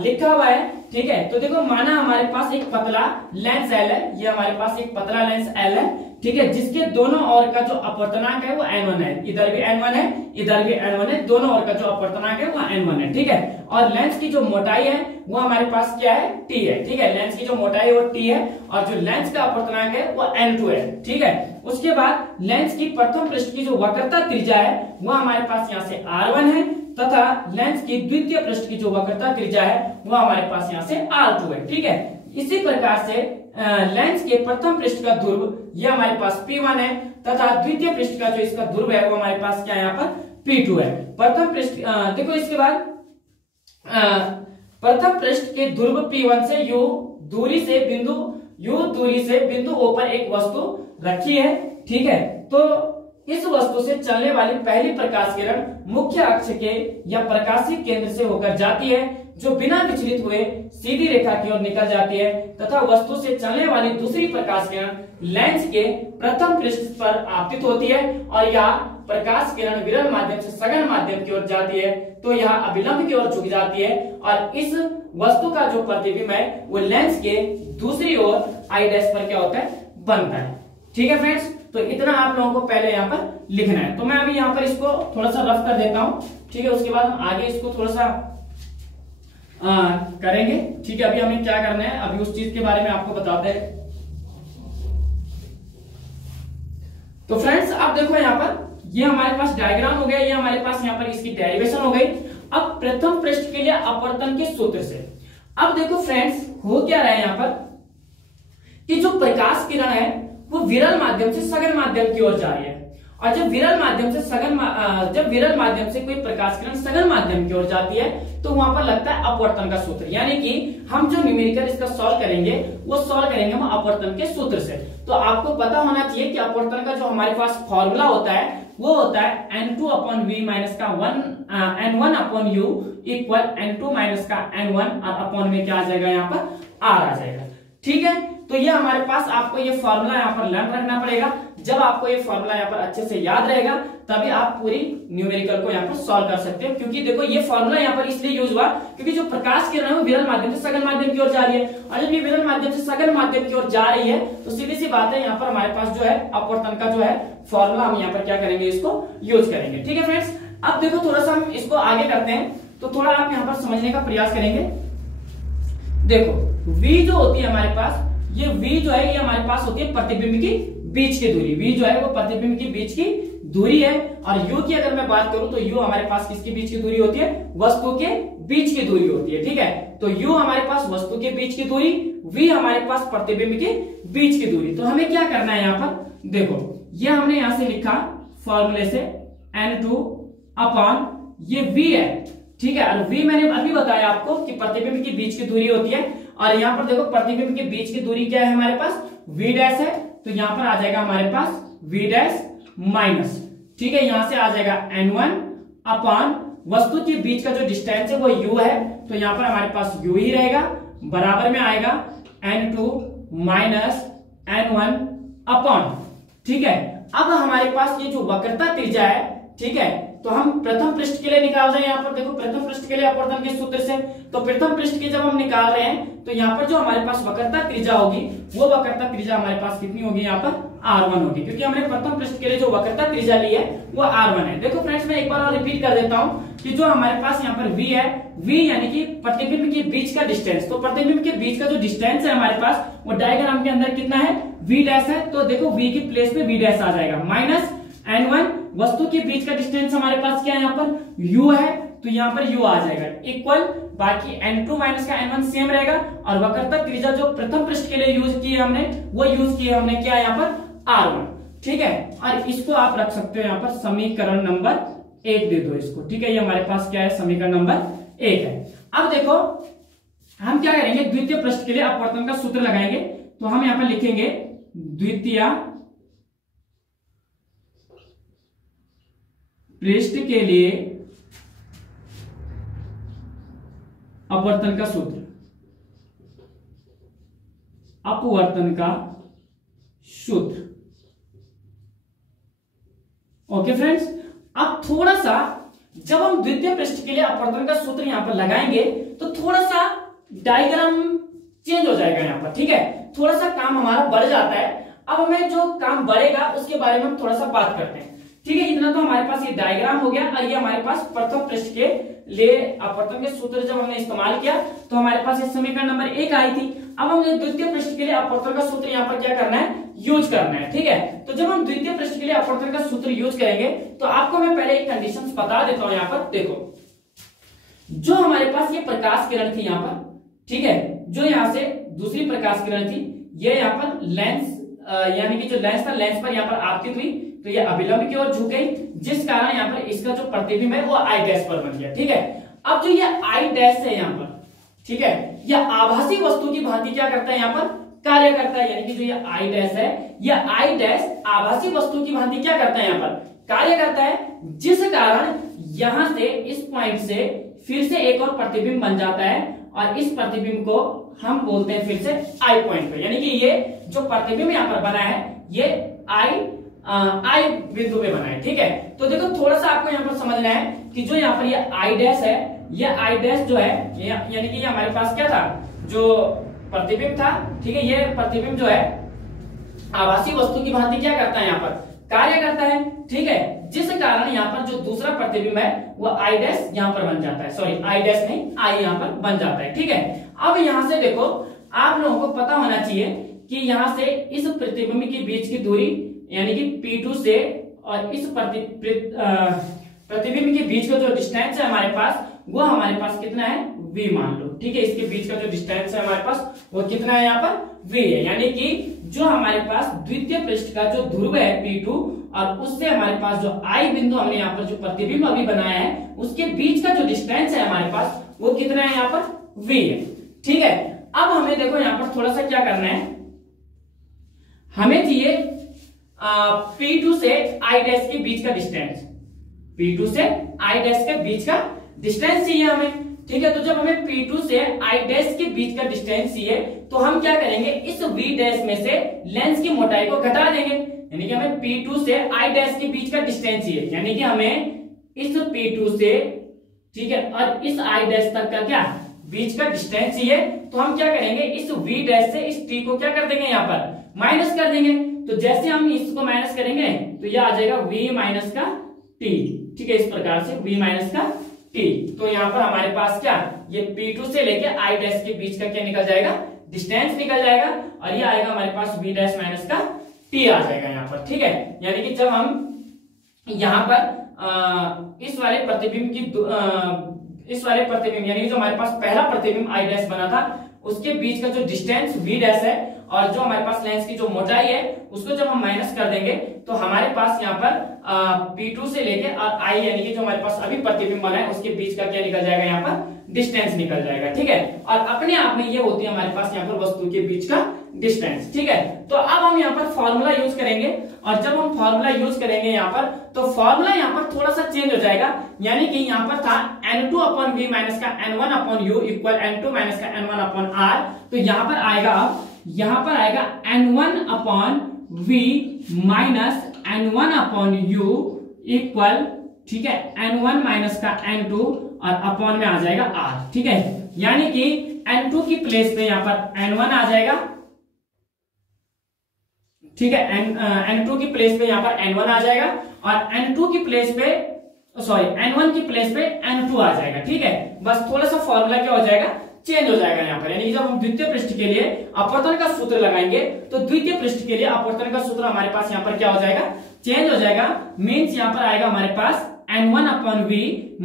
लिखा हुआ है, ठीक है। तो देखो माना हमारे पास एक पतला लेंस L है, ये हमारे पास एक पतला लेंस L है, ठीक है, जिसके दोनों ओर का जो अपवर्तनांक है वो N1 है, इधर भी N1 है, इधर भी N1 है, दोनों ओर का जो अपवर्तनांक है वो N1 है, ठीक है। और लेंस की जो मोटाई है वो हमारे पास क्या है, T है, ठीक है, लेंस की जो मोटाई है वो T है, और जो लेंस का अपवर्तनांक है वो N2 है, ठीक है। उसके बाद लेंस की प्रथम पृष्ठ की जो वक्रता त्रिज्या है वो हमारे पास यहाँ से R1 है, तथा लेंस की द्वितीय पृष्ठ की जो वक्रता त्रिज्या है वो हमारे पास यहाँ से R2 है, ठीक है। इसी प्रकार से लेंस के प्रथम पृष्ठ का ध्रुव ये हमारे पास P1 है, तथा द्वितीय पृष्ठ का जो इसका ध्रुव है वो हमारे पास क्या है, यहाँ पर P2 है। प्रथम पृष्ठ देखो इसके बाद प्रथम पृष्ठ के ध्रुव P1 से u दूरी से बिंदु O पर एक वस्तु रखी है, ठीक है। तो इस वस्तु से चलने वाली पहली प्रकाश किरण मुख्य अक्ष के या प्रकाशीय केंद्र से होकर जाती है, जो बिना विचलित हुए सीधी रेखा की ओर निकल जाती है, तथा वस्तु से चलने वाली दूसरी प्रकाश किरण लेंस के प्रथम पृष्ठ पर आपतित होती है, और यह प्रकाश किरण विरल माध्यम से सघन माध्यम की ओर जाती है, तो यह अभिलंब की ओर झुक जाती है, और इस वस्तु का जो प्रतिबिंब है वो लेंस के दूसरी ओर आई डैश पर क्या होता है, बनता है। ठीक है फ्रेंड्स, तो इतना आप लोगों को पहले यहाँ पर लिखना है। तो मैं अभी यहाँ पर इसको थोड़ा सा रफ कर देता हूँ, ठीक है, उसके बाद हम आगे इसको थोड़ा सा करेंगे। ठीक है, अभी हमें क्या करना है, अभी उस चीज के बारे में आपको बताते हैं। तो फ्रेंड्स आप देखो यहाँ पर ये हमारे पास डायग्राम हो गया, ये हमारे पास यहाँ पर इसकी डेरिवेशन हो गई। अब प्रथम पृष्ठ के लिए अपवर्तन के सूत्र से अब देखो फ्रेंड्स हो क्या रहा है यहाँ पर कि जो प्रकाश किरण है वो विरल माध्यम से सघन माध्यम की ओर जा रही है, और जब विरल माध्यम से कोई प्रकाश किरण सघन माध्यम की ओर जाती है तो वहां पर लगता है अपवर्तन का सूत्र, यानी कि हम जो न्यूमेरिकल इसका सॉल्व करेंगे वो सॉल्व करेंगे हम अपवर्तन के सूत्र से। तो आपको पता होना चाहिए कि अपवर्तन का जो हमारे पास फॉर्मूला होता है वो होता है n2/v माइनस का n1/u इक्वल n2 माइनस का n1 और अपॉन में क्या आ जाएगा, यहाँ पर r आ जाएगा। ठीक है, तो ये हमारे पास आपको ये फॉर्मूला यहाँ पर लर्न रखना पड़ेगा। जब आपको ये फॉर्मूला यहाँ पर अच्छे से याद रहेगा तभी आप पूरी न्यूमेरिकल को यहाँ पर सॉल्व कर सकते हो, क्योंकि देखो ये फॉर्मूला यहाँ पर इसलिए यूज हुआ क्योंकि जो प्रकाश किरण है वो विरल माध्यम से सघन माध्यम की ओर जा रही है, और जब ये विरल माध्यम से सघन माध्यम की ओर जा रही है तो सीधी सी बात है यहाँ पर हमारे पास जो है अपवर्तन का जो है फॉर्मूला हम यहाँ पर क्या करेंगे, इसको यूज करेंगे। ठीक है फ्रेंड्स, अब देखो थोड़ा सा हम इसको आगे करते हैं तो थोड़ा आप यहाँ पर समझने का प्रयास करेंगे। देखो v जो होती है हमारे पास, ये v जो है ये हमारे पास होती है प्रतिबिंब की बीच की दूरी, v जो है वो प्रतिबिंब की बीच की दूरी है, और u की अगर मैं बात करूं तो u हमारे पास किसकी बीच की दूरी होती है, वस्तु के बीच की दूरी होती है। ठीक है, तो u हमारे पास वस्तु के बीच की दूरी, v हमारे पास प्रतिबिंब के बीच की दूरी। तो हमें क्या करना है यहाँ पर, देखो ये हमने यहां से लिखा फॉर्मूले से n2 अपॉन ये v है। ठीक है, और v मैंने अभी बताया आपको कि प्रतिबिंब की बीच की दूरी होती है, और यहाँ पर देखो प्रतिबिंब के बीच की दूरी क्या है हमारे पास, v डैश है, तो यहाँ पर आ जाएगा हमारे पास v डैश माइनस, ठीक है, यहां से आ जाएगा n1 अपॉन वस्तु के बीच का जो डिस्टेंस है वो u है, तो यहाँ पर हमारे पास u ही रहेगा, बराबर में आएगा n2 माइनस n1 अपॉन। ठीक है, अब हमारे पास ये जो वक्रता त्रिज्या है, ठीक है, तो हम प्रथम पृष्ठ के लिए निकाल रहे हैं। यहाँ पर देखो प्रथम पृष्ठ के लिए अपवर्तन के सूत्र से, तो प्रथम पृष्ठ के जब हम निकाल रहे हैं तो यहाँ पर जो हमारे पास वक्रता त्रिज्या होगी वो वक्रता त्रिज्या हमारे पास कितनी होगी, यहाँ पर r1 होगी, क्योंकि हमने प्रथम पृष्ठ के लिए जो वक्रता त्रिज्या ली है वो r1 है। देखो फ्रेंड्स मैं एक बार और रिपीट कर देता हूँ कि जो हमारे पास यहाँ पर v है, v यानी कि प्रतिबिंब के बीच का डिस्टेंस, तो प्रतिबिंब के बीच का जो डिस्टेंस है हमारे पास वो डायग्राम के अंदर कितना है, v डैश है, तो देखो v की प्लेस पे v डैश आ जाएगा, माइनस n1 वस्तु के बीच का डिस्टेंस हमारे पास क्या है, यहाँ पर u है, तो यहाँ पर u आ जाएगा, इक्वल बाकी n2 माइनस का n1 सेम रहेगा, और वक्रता त्रिज्या जो प्रथम पृष्ठ के लिए यूज की है हमने वो यूज की है हमने क्या है यहाँ पर r1। ठीक है, और इसको आप रख सकते हो यहाँ पर समीकरण नंबर 1 दे दो इसको। ठीक है, ये हमारे पास क्या है, समीकरण नंबर 1 है। अब देखो हम क्या करेंगे, द्वितीय पृष्ठ के लिए अपवर्तन का सूत्र लगाएंगे, तो हम यहाँ पर लिखेंगे द्वितीय पृष्ठ के लिए अपवर्तन का सूत्र, अपवर्तन का सूत्र। ओके फ्रेंड्स, अब थोड़ा सा जब हम द्वितीय पृष्ठ के लिए अपवर्तन का सूत्र यहां पर लगाएंगे तो थोड़ा सा डायग्राम चेंज हो जाएगा यहाँ पर। ठीक है, थोड़ा सा काम हमारा बढ़ जाता है। अब हमें जो काम बढ़ेगा उसके बारे में हम थोड़ा सा बात करते हैं। ठीक है, इतना तो हमारे पास ये डायग्राम हो गया, और ये हमारे पास प्रथम पृष्ठ के लिए अपवर्तन के सूत्र जब हमने इस्तेमाल किया तो हमारे पास ये समीकरण नंबर 1 आई थी। अब हमें द्वितीय पृष्ठ के लिए अपवर्तन का सूत्र यहाँ पर क्या करना है, यूज करना है। ठीक है, तो जब हम द्वितीय पृष्ठ के लिए अपवर्तन का सूत्र यूज करेंगे तो आपको मैं पहले एक कंडीशन बता देता हूं। यहाँ पर देखो जो हमारे पास ये प्रकाश किरण थी यहाँ पर, ठीक है, जो यहाँ से दूसरी प्रकाश किरण थी, ये यहाँ पर लेंस यानी कि जो लेंस था लेंस पर यहाँ पर आपतित हुई, तो ये अभिलंब की ओर झुक गई, जिस कारण यहाँ पर इसका जो प्रतिबिंब है वो आई डैश पर बन गया। ठीक है, अब जो ये आई डैश है यहाँ पर, ठीक है, यह आभासी वस्तु की भांति क्या करता है, यहाँ पर कार्य करता है। यानी कि जो ये आई डैश है, ये आई डैश आभासी वस्तु की भांति क्या करता है, यहाँ पर कार्य करता है, जिस कारण यहां से इस पॉइंट से फिर से एक और प्रतिबिंब बन जाता है और इस प्रतिबिंब को हम बोलते हैं फिर से आई पॉइंट पे। यानी कि ये जो प्रतिबिंब यहाँ पर बना है ये आई बिंदु पे बना है। ठीक है, तो देखो थोड़ा सा आपको यहाँ पर समझना है कि जो यहाँ पर ये आई डैश है, ये आई डैश जो है यानी कि ये हमारे पास क्या था, जो प्रतिबिंब था। ठीक है, ये प्रतिबिंब जो है आभासी वस्तु की भांति क्या करता है, यहाँ पर कार्य करता है। ठीक है, जिस कारण यहाँ पर जो दूसरा प्रतिबिंब है वो आई डैश यहाँ पर बन जाता है, सॉरी आई डैश नहीं, आई यहाँ पर बन जाता है। ठीक है, अब यहाँ से देखो आप लोगों को पता होना चाहिए कि यहाँ से इस प्रतिबिंब के बीच की दूरी यानी कि P2 से और इस प्रतिबिंब के बीच का जो डिस्टेंस है हमारे पास, वो हमारे पास कितना है, v मान लो। ठीक है, इसके बीच का जो डिस्टेंस है हमारे पास वो कितना है, यहाँ पर v है। यानी कि जो हमारे पास द्वितीय पृष्ठ का जो ध्रुव है P2 और उससे हमारे पास जो I बिंदु हमने यहाँ पर जो प्रतिबिंब अभी बनाया है उसके बीच का जो डिस्टेंस है हमारे पास वो कितना है, यहाँ पर v है। ठीक है, अब हमें देखो यहाँ पर थोड़ा सा क्या करना है, हमें चाहिए P2 से I डैश के बीच का डिस्टेंस, P2 से I डैश के बीच का डिस्टेंस चाहिए हमें। ठीक है, तो जब हमें P2 से I डैश के बीच का डिस्टेंस चाहिए तो हम क्या करेंगे, इस V डैश में से लेंस की मोटाई को घटा देंगे। यानी कि हमें P2 से I डैश के बीच का डिस्टेंस चाहिए, यानी कि हमें इस P2 से, ठीक है, और इस I डैश तक का क्या बीच का डिस्टेंस चाहिए। तो हम क्या करेंगे, इस V डैश से इस T को क्या कर देंगे, यहाँ पर माइनस कर देंगे। तो जैसे हम इसको माइनस करेंगे तो यह आ जाएगा V माइनस का T। ठीक है, इस प्रकार से V माइनस का T। तो यहाँ पर हमारे पास क्या, ये P2 से लेके I डैश के बीच का क्या निकल जाएगा, डिस्टेंस निकल जाएगा और ये आएगा हमारे पास V डैश माइनस का T आ जाएगा यहाँ पर। ठीक है, यानी कि जब हम यहाँ पर इस वाले प्रतिबिंब यानी जो हमारे पास पहला प्रतिबिंब I डैश बना था उसके बीच का जो डिस्टेंस V डैश है और जो हमारे पास लेंस की जो मोटाई है उसको जब हम माइनस कर देंगे तो हमारे पास यहाँ पर P2 से लेके और I यानी कि जो हमारे पास अभी प्रतिबिंब बना है उसके बीच का क्या निकल जाएगा, यहाँ पर डिस्टेंस निकल जाएगा। ठीक है, और अपने आप में ये होती है हमारे पास यहाँ पर वस्तु के बीच का डिस्टेंस। ठीक है, तो अब हम यहाँ पर फॉर्मूला यूज करेंगे और जब हम फॉर्मूला यूज करेंगे यहाँ पर तो फॉर्मूला यहाँ पर थोड़ा सा चेंज हो जाएगा। यानी कि यहाँ पर था N2 अपॉन V माइनस का N1 upon U equal N2 minus का N1 अपॉन R। तो यहाँ पर आएगा, अब यहाँ पर आएगा N1 upon V minus N1 upon U equal, ठीक है, N1 माइनस का N2 और अपॉन में आ जाएगा R। ठीक है, यानी कि N2 की प्लेस पे यहाँ पर N1 आ जाएगा। ठीक है, N2 की प्लेस पे यहाँ पर N1 आ जाएगा और N2 की प्लेस पे, सॉरी, N1 की प्लेस पे N2 आ जाएगा। ठीक है, बस थोड़ा सा फॉर्मूला क्या हो जाएगा, चेंज हो जाएगा यहाँ पर। यानी कि जब हम द्वितीय पृष्ठ के लिए अपवर्तन का सूत्र लगाएंगे तो द्वितीय पृष्ठ के लिए अपवर्तन का सूत्र हमारे पास यहाँ पर क्या हो जाएगा, चेंज हो जाएगा। मीन्स यहाँ पर आएगा हमारे पास N1 upon V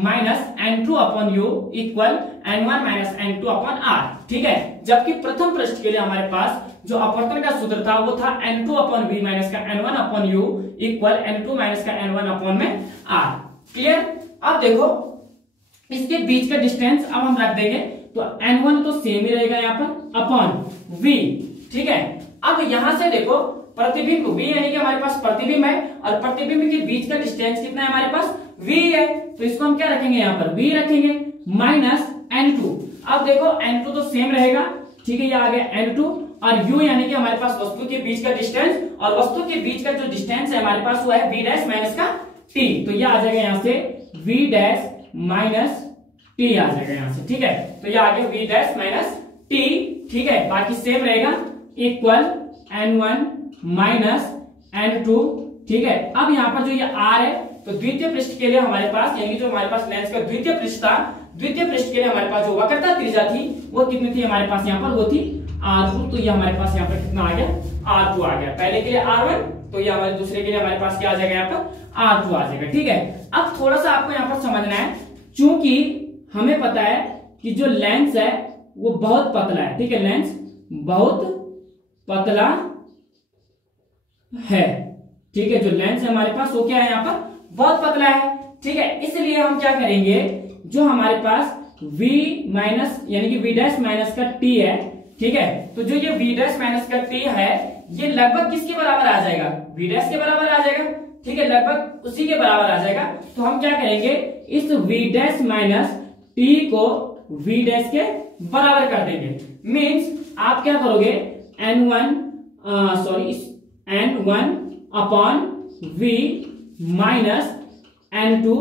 minus N2 upon U equal N1 minus N2 upon R। ठीक है, जबकि प्रथम पृष्ठ के लिए हमारे पास जो अपवर्तन का सूत्र था वो था N2 अपॉन V माइनस का N1 upon U equal N2 minus का N1 अपॉन में R। क्लियर? अब देखो इसके बीच का डिस्टेंस अब हम रख देंगे तो N1 तो सेम ही रहेगा यहाँ पर अपॉन V। ठीक है, अब यहां से देखो प्रतिबिंब V यानी कि हमारे पास प्रतिबिंब है और प्रतिबिंब के बीच का डिस्टेंस कितना है हमारे पास, V है। तो इसको हम क्या रखेंगे, यहाँ पर V रखेंगे माइनस N2। अब देखो N2 तो सेम रहेगा। ठीक है, ये आ गया N2 और U यानी कि हमारे पास वस्तु के बीच का डिस्टेंस और वस्तु के बीच का जो डिस्टेंस है हमारे पास वो है V डैश माइनस का T। तो ये आ जाएगा यहाँ से V डैश माइनस T आ जाएगा यहाँ से। ठीक है, तो ये आ गया V डैश माइनस T। ठीक है, बाकी सेम रहेगा इक्वल N1 माइनस N2। ठीक है, अब यहाँ पर जो ये R है तो द्वितीय पृष्ठ के लिए हमारे पास, यानी जो हमारे पास लेंस का द्वितीय पृष्ठ था, द्वितीय पृष्ठ के लिए हमारे पास जो वक्रता त्रिज्या थी वो कितनी थी हमारे पास यहाँ पर, वो थी R2। तो ये हमारे पास यहाँ पर कितना आ गया, R2 आ गया। पहले के लिए R1 तो ये हमारे दूसरे के लिए हमारे पास क्या आ जाएगा, यहाँ पर R2 आ जाएगा। ठीक है, अब थोड़ा सा आपको यहाँ पर समझना है, चूंकि हमें पता है कि जो लेंस है वो बहुत पतला है। ठीक है, लेंस बहुत पतला है। ठीक है, जो लेंस है हमारे पास वो क्या है, यहाँ पर बहुत पतला है। ठीक है, इसलिए हम क्या करेंगे, जो हमारे पास V माइनस यानी कि V डैश माइनस का T है, ठीक है। तो जो ये v डैश माइनस का t है ये लगभग किसके बराबर आ जाएगा, v डैश के बराबर आ जाएगा, ठीक है, लगभग उसी के बराबर आ जाएगा। तो हम क्या करेंगे, इस v डैश माइनस t को v डैश के बराबर कर देंगे। मीन्स आप क्या करोगे, n1 upon v minus n2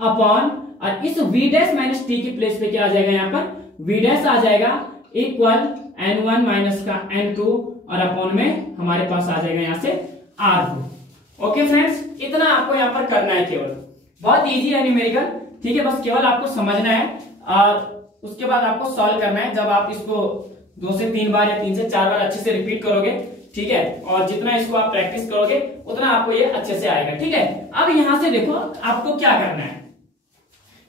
upon, और इस v डैश माइनस t की प्लेस पे क्या आ जाएगा, यहाँ पर v डैश आ जाएगा इक्वल n1 माइनस का n2 और अपॉन में हमारे पास आ जाएगा यहाँ से r2। ओके फ्रेंड्स, इतना आपको यहाँ पर करना है, केवल बहुत इजी है न्यूमेरिकल, ठीक है। बस केवल आपको समझना है और उसके बाद आपको सॉल्व करना है। जब आप इसको 2 से 3 बार या 3 से 4 बार अच्छे से रिपीट करोगे, ठीक है, और जितना इसको आप प्रैक्टिस करोगे उतना आपको ये अच्छे से आएगा, ठीक है। अब यहां से देखो आपको क्या करना है,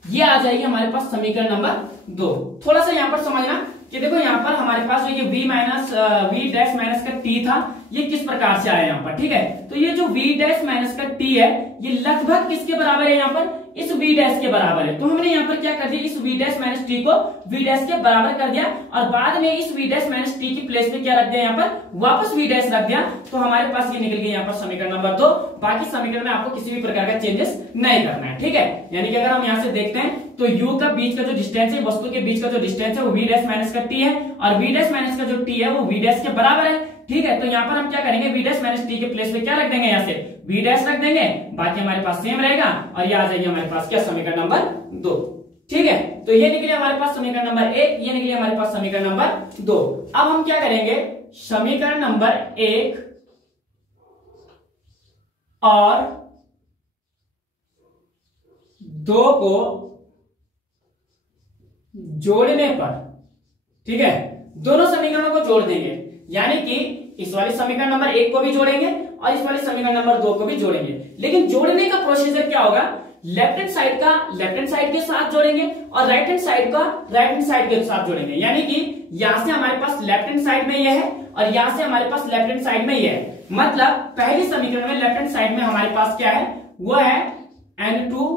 ये आ जाएगी हमारे पास समीकरण नंबर 2। थोड़ा सा यहाँ पर समझना कि देखो यहाँ पर हमारे पास जो ये v डैश माइनस का t था ये किस प्रकार से आया यहाँ पर, ठीक है। तो ये जो v डैश माइनस का t है ये लगभग किसके बराबर है, यहाँ पर इस v डैश के बराबर है। तो हमने यहाँ पर क्या कर दिया, इस v डैश माइनस t को v डैश के बराबर कर दिया और बाद में इस v डैश माइनस t की प्लेस में क्या रख दिया, यहाँ पर वापस v डैश रख दिया। तो हमारे पास ये निकल गया यहाँ पर समीकरण नंबर 2। बाकी समीकरण में आपको किसी भी प्रकार का चेंजेस नहीं करना है, ठीक है। यानी कि अगर हम यहाँ से देखते हैं तो u का बीच का जो डिस्टेंस है, वस्तु के बीच का जो डिस्टेंस है वो v डैश माइनस का t है और v डैश माइनस का जो t है वो v डैश के बराबर है, ठीक है। तो यहाँ पर हम क्या करेंगे, v डैश माइनस t के प्लेस में क्या रख देंगे, यहाँ से v डैश रख देंगे, बाकी हमारे पास सेम रहेगा और ये आ जाएगी हमारे पास क्या, समीकरण नंबर 2, ठीक है। तो ये निकले हमारे पास समीकरण नंबर 1, ये निकले हमारे पास समीकरण नंबर 2। अब हम क्या करेंगे, समीकरण नंबर 1 और 2 को जोड़ने पर, ठीक है, दोनों समीकरणों को जोड़ देंगे। यानी कि इस वाले समीकरण नंबर 1 को भी जोड़ेंगे और इस वाले समीकरण नंबर 2 को भी जोड़ेंगे। लेकिन जोड़ने का प्रोसीजर क्या होगा, लेफ्ट हैंड साइड का लेफ्ट हैंड साइड के साथ जोड़ेंगे और राइट हैंड साइड का राइट हैंड साइड के साथ जोड़ेंगे। यानी कि यहां से हमारे पास लेफ्ट हैंड साइड में यह है और यहां से हमारे पास लेफ्ट हैंड साइड में यह है। मतलब पहली समीकरण में लेफ्ट हैंड साइड में हमारे पास क्या है, वो है n2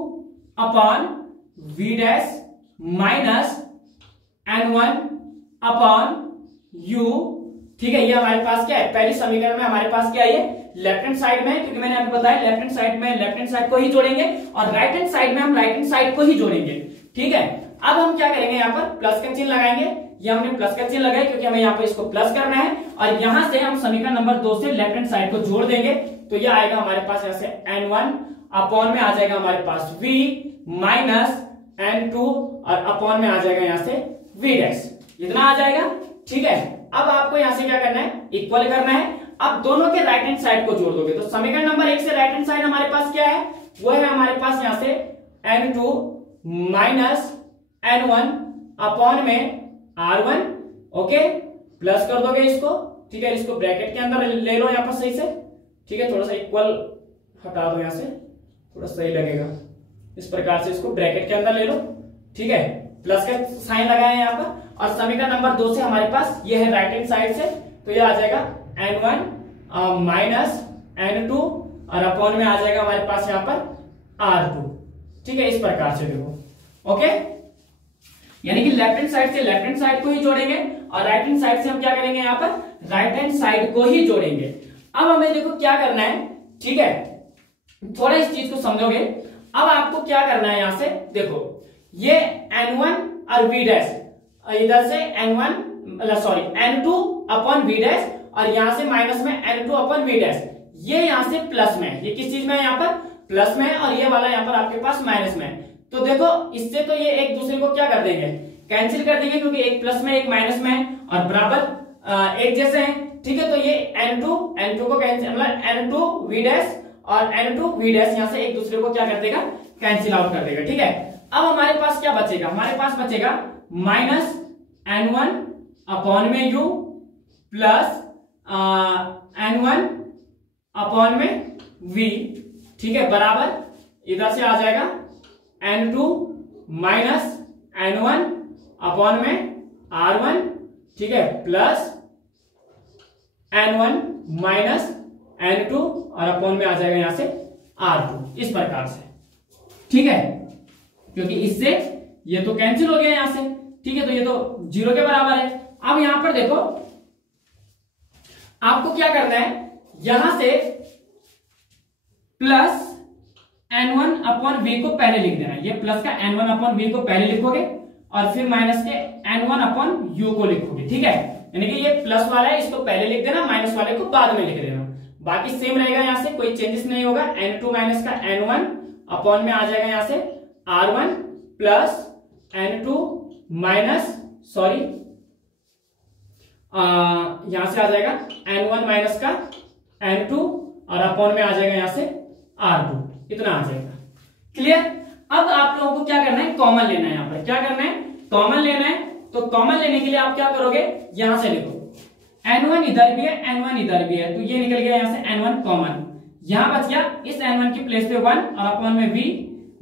upon v dash minus n1 upon u, ठीक है। ये हमारे पास क्या है, पहली समीकरण में हमारे पास क्या है, ये लेफ्ट हैंड साइड में, क्योंकि मैंने आपको बताया लेफ्ट हैंड साइड में लेफ्ट हैंड साइड को ही जोड़ेंगे और राइट हैंड साइड में हम राइट हैंड साइड को ही जोड़ेंगे, ठीक है। अब हम क्या करेंगे, यहाँ पर प्लस का चिन्ह लगाएंगे। ये हमने प्लस का चिन्ह लगाया क्योंकि हमें यहाँ पर इसको प्लस करना है और यहां से हम समीकरण नंबर 2 से लेफ्ट हैंड साइड को जोड़ देंगे। तो ये आएगा हमारे पास यहाँ से n1 अपॉन में आ जाएगा हमारे पास v माइनस n2 और अपॉन में आ जाएगा यहाँ से v डैश, इतना आ जाएगा, ठीक है। अब आपको यहां से क्या करना है, इक्वल करना है। अब दोनों के राइट हैंड साइड को जोड़ दोगे तो समीकरण नंबर 1 से राइट हैंड साइड हमारे पास क्या है, वो है हमारे पास यहां से n2 माइनस n1 अपॉन में r1, ओके, प्लस कर दोगे इसको, ठीक है। इसको ब्रैकेट के अंदर ले लो यहाँ पर सही से, ठीक है। थोड़ा सा इक्वल हटा दो, यहाँ से थोड़ा सही लगेगा, इस प्रकार से इसको ब्रैकेट के अंदर ले लो, ठीक है। प्लस का साइन लगाया यहाँ पर और समीकरण नंबर 2 से हमारे पास ये है राइट हैंड साइड से, तो ये आ जाएगा n1 माइनस n2 और अपॉन में आ जाएगा हमारे पास यहाँ पर r2, ठीक है। इस प्रकार से देखो, ओके। यानी कि लेफ्ट हैंड साइड से लेफ्ट हैंड साइड को ही जोड़ेंगे और राइट हैंड साइड से हम क्या करेंगे, यहाँ पर राइट हैंड साइड को ही जोड़ेंगे। अब हमें देखो क्या करना है, ठीक है, थोड़ा इस चीज को समझोगे। अब आपको क्या करना है, यहां से देखो ये n1 और v डैश, इधर से n2 अपॉन v डैश और यहां से माइनस में n2 अपॉन v डैश, ये यहां से प्लस में है, ये किस चीज में है, यहाँ पर प्लस में है और ये वाला यहाँ पर आपके पास माइनस में है। तो देखो इससे तो ये एक दूसरे को क्या कर देंगे, कैंसिल कर देंगे, क्योंकि एक प्लस में एक माइनस में है और बराबर एक जैसे हैं, ठीक है। तो ये n2 को कैंसिल, मतलब n2 v डैश और n2 v डैश यहां से एक दूसरे को क्या कर देगा, कैंसिल आउट कर देगा, ठीक है। अब हमारे पास क्या बचेगा, हमारे पास बचेगा माइनस n1 अपॉन में u प्लस n1 अपॉन में v, ठीक है, बराबर इधर से आ जाएगा n2 माइनस n1 अपॉन में r1, ठीक है, प्लस n1 माइनस n2 और अपॉन में आ जाएगा यहां से r2, इस प्रकार से, ठीक है। क्योंकि इससे ये तो कैंसिल हो गया यहां से, ठीक है, तो ये तो 0 के बराबर है अब यहां पर देखो आपको क्या करना है, यहां से प्लस n1 अपॉन वी को पहले लिख देना है। ये प्लस का n1 अपॉन वी को पहले लिखोगे और फिर माइनस के n1 अपॉन u को लिखोगे, ठीक है। यानी कि ये प्लस वाला है, इसको पहले लिख देना, माइनस वाले को बाद में लिख देना। बाकी सेम रहेगा, यहां से कोई चेंजेस नहीं होगा। n2 माइनस का n1 अपॉन में आ जाएगा यहां से r1 प्लस n2 माइनस यहां से आ जाएगा n1 माइनस का n2 और अपॉन में आ जाएगा यहां से r2, इतना आ जाएगा। क्लियर। अब आप लोगों को क्या करना है, कॉमन लेना है। यहां पर क्या करना है, कॉमन लेना है। तो कॉमन लेने के लिए आप क्या करोगे, यहां से लिखो n1 इधर भी है, n1 इधर भी है, तो ये निकल गया यहां से n1 कॉमन। यहां बच गया इस n1 की प्लेस पे 1 और अपॉन में v